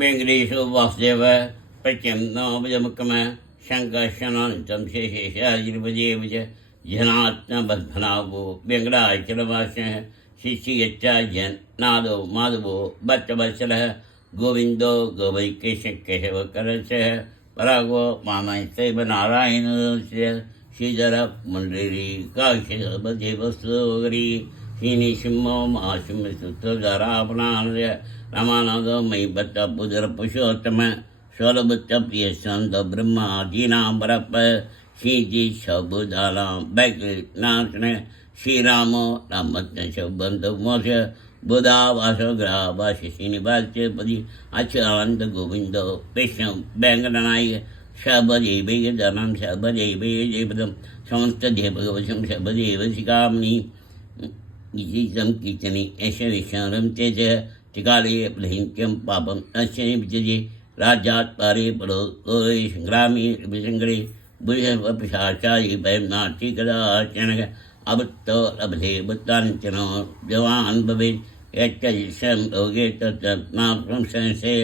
वेङ्कटेशो वासुदेव प्रत्यं नवजमुक्कम शङ्कर्षणान्तं शेषेशाजिर्वजेव च जनात्मबद्भनाभो वेङ्कटाचलवासः शिष्यच्चाजनादो माधवो भट्टवत्सलः गोविन्दो गोवैकेशकेशवकरशः परागो मामैस्तैव नारायणस्य श्रीधरपुण्डरीकाक्षसपदेवस्तोगरी श्रीनिसिंहो महासिंहसुतधरापणानय रामानन्दो मयि भट्टपुत्रपुरुषोत्तम शोलभुत्तप्रियसन्तो ब्रह्मादीनां श्रीजी शबुदानां वैकृतनाशन श्रीरामो रामत्नशबन्धो मोक्ष बुधावासो ग्रहवासी श्रीनिवासपति अच्युतानन्द गोविन्दो विष्णु वेङ्कटनाय शबदेवैकधनं शबदेवैकजयपदं समस्तदेववशं शबदेवशिखामणि निजितं कीर्तने ऐश्वर्यं तेज त्रिकाले प्रहिंत्यं पापं नश्यने विजये राज्यात् पारे परो लोरे सङ्ग्रामे विसङ्गरे बुधवपिशाचाय भयं नास्ति कदाचन अबुद्धो लभते बुद्धाञ्चनो जवान् भवेत् यच्चयिषं लोके तत्त्वज्ञानं संशय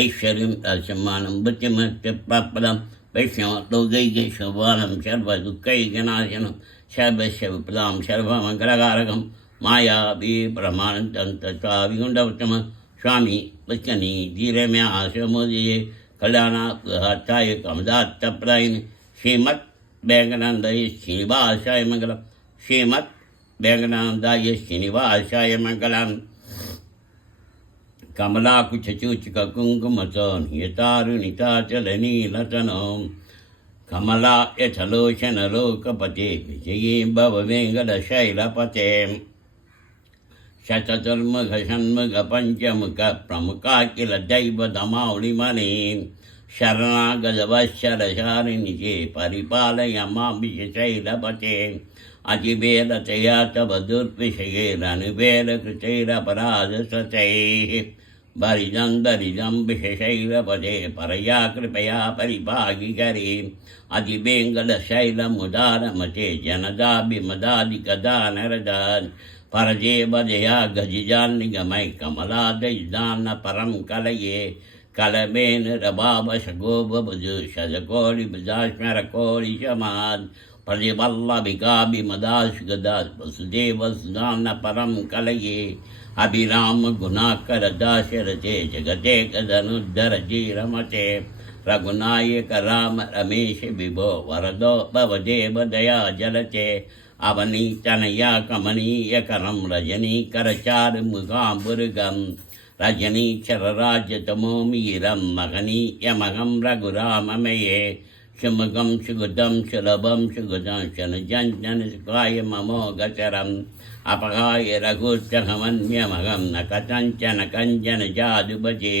ऐश्वर्यं सम्मानं बुद्धिमत्यप्राप्तं वैष्णवलोकैकशोभानं सर्वदुःखैकनाशनं सर्वस्यविप्रदां सर्वमङ्गलकारकं मायावी परमानन्दं तथा विगुण्डवत्तमं स्वामी वचनी धीरम्या आश्रमोदये कल्याणाय कमदात्तप्रदायिनि श्रीमत् वेङ्कटानन्दाय श्रीनिवासाय मङ्गलम् श्रीमत् वेङ्कटानन्दाय श्रीनिवासाय मङ्गलम् कमलाकुचूचिककुङ्कुमतो नियतारुणिताचलनीलतनो कमला यथलोचनलोकपते विजयी भव वेङ्कटशैलपते शतचर्मघषण्मुखपञ्चमुखप्रमुखा किल दैवदमावलिमणि शरणागतवत्सरशारिणिजे परिपालय मां विशैलपते अतिवेदतया तव दुर्विषयैरनुवेदकृतैरपराधसतैः बरिदं दरिदं विषशैलपदे परया कृपया परिभागिकरे अतिवेङ्कटशैलमुदारमते जनदाभिमदादिकदानरदान् परदेवदया गजिजान्निगमय कमलादयुदान्न परं कलये कलमेन रभावशगोपवधु शतकोटिभुजास्मरकोटिशमान् प्रतिवल्लभिकाभिमदाशुगदास् वसुदेवसुदान्न परं कलये अभिरामगुणाकरदाशरथे जगते कदनुद्धरजीरमते रघुनायक राम रमेश विभो वरदो भवदेव दया जलते अवनीतनया कमनीयकरं रजनीकरचारुमुखाम्बुरुगं रजनीचरराजतमोमीरं महनीयमहं रघुराममये सुमुखं सुगुदं सुलभं सुगुदं शनुजञ्जनसुखाय ममोगचरम् अपहाय रघुत्तमन्यमहं न कथञ्चन कञ्चन जादुभजे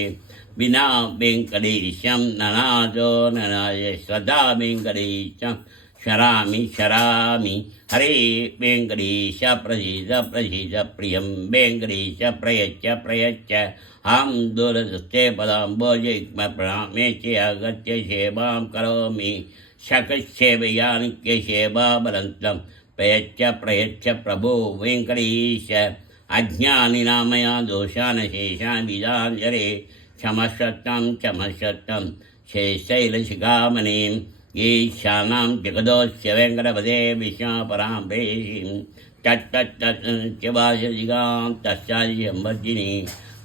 विना वेङ्कटेशं ननादो ननाय सदा वेङ्कटेशं शरामि शरामि हरे वेङ्कटेश प्रसीद प्रसीद प्रियं वेङ्कटेश प्रयच्छ प्रयच्छ अहं दूरदस्ते पदाम्बोजयुग्मप्रणामे च आगत्य सेवां करोमि शकसेवया नित्यसेवाबलन्तं प्रयच्छ प्रयच्छ प्रभो वेङ्कटेश अज्ञानिनामया दोषान् शेषान् विदाञ्जले क्षमस्वत्तं शेषैलशिखामणिम् ईशानां जगदोस्य वेङ्कटपदे विष्णुपरां प्रेषिं तत्तत्तत्वाशजिगां तस्यादिसंवर्धिनी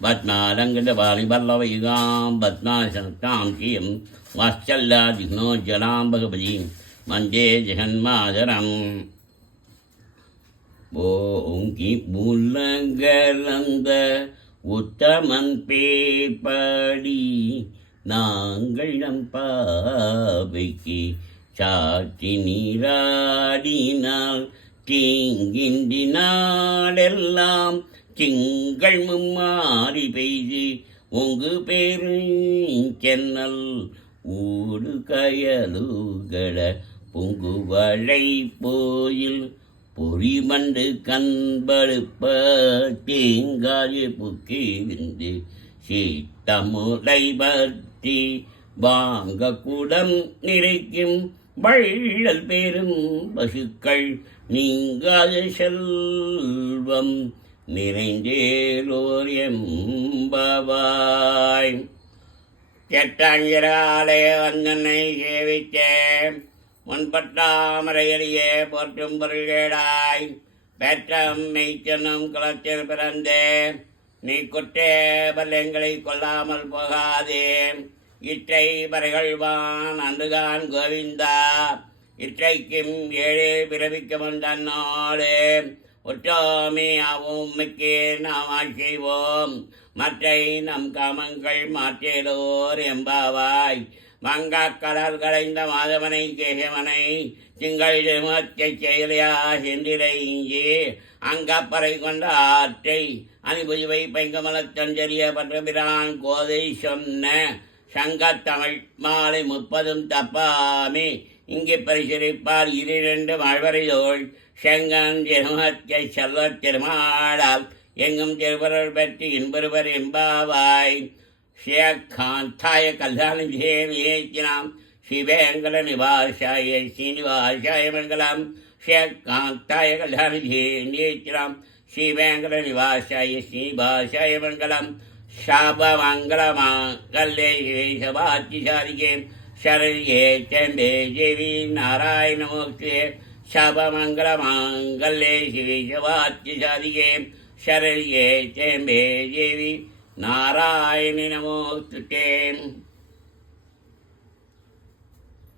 पद्मालङ्कृतपाणिवल्लभयुगां पद्मासनतां श्रियं वात्सल्यादिघ्नोज्ज्वलां भगवतीं वन्दे जगन्मातरम् ஓம் முலங்கலந்த உத்தமன் பேர்படி நாங்கள் நம் பாவைக்கு சாட்சி நீராடினால் தீங்கின்றி நாடெல்லாம் திங்கள் மும்மாறி பெய்து உங்கு பெருஞ்சென்னல் ஊடு கயலுகட பொங்குவழை போயில் பொறிமண்டு கண்படுப்ப தேங்காய புக்கிருந்து சீத்தமுலை பற்றி வாங்க குடம் நிறைக்கும் வள்ளல் பெரும் பசுக்கள் நீங்காத செல்வம் நிறைந்தேலோர் எம்பவாய். செட்டாஞ்சிராலய வந்தனை சேவித்தேன் முன்பட்டாமரையடியே போற்றும் பொருள்கேடாய் பெற்றம் மெய்ச்சனும் குளத்தில் பிறந்தேன் நீ குற்றே பல்லங்களை கொல்லாமல் போகாதே இற்றை பறைகள்வான் அன்றுதான் கோவிந்தா இற்றைக்கும் ஏழே பிறவிக்கவன் தன்னோடு ஒற்றாமே ஆவும் மிக்கே நாம் ஆட்செய்வோம் மற்றை நம் காமங்கள் மாற்றேலோர் எம்பாவாய் மங்காக் கடல் கடைந்த மாதவனை கேகவனை திங்கள் திருமத்தை செயலையா சென்றிரை இங்கே அங்கப்பறை கொண்ட ஆற்றை அணிபுஜிவை பைங்கமலத் தஞ்சரிய பற்றபிரான் கோதை சொன்ன சங்கத்தமிழ் மாலை 30 தப்பாமே இங்கே பரிசரிப்பால் 2 மழ்வரையோள் செங்கன் திருமத்தை செல்வத் திருமாடால் எங்கும் திருவருள் பெற்று இன்பருவர் எம்பாவாய் ஸ்ரீகாந்தாய கல்யாணம் ஸ்ரீவேங்கட நிவாசாய ஸ்ரீனிவாசாய மங்கலம் ஸ்ரீகாந்தாய கல்யாணம் ஸ்ரீவேங்கட நிவாசாய ஸ்ரீனிவாசாய மங்கலம் शापमङ्गलमाङ्गल्ये शवाचिशारिके शरण्ये चण्डे देवी नारायणमोक्षे शापमङ्गलमाङ्गल्ये शिवे शवाचिशारिके शरण्ये चण्डे देवी नारायणि नमोस्तुते।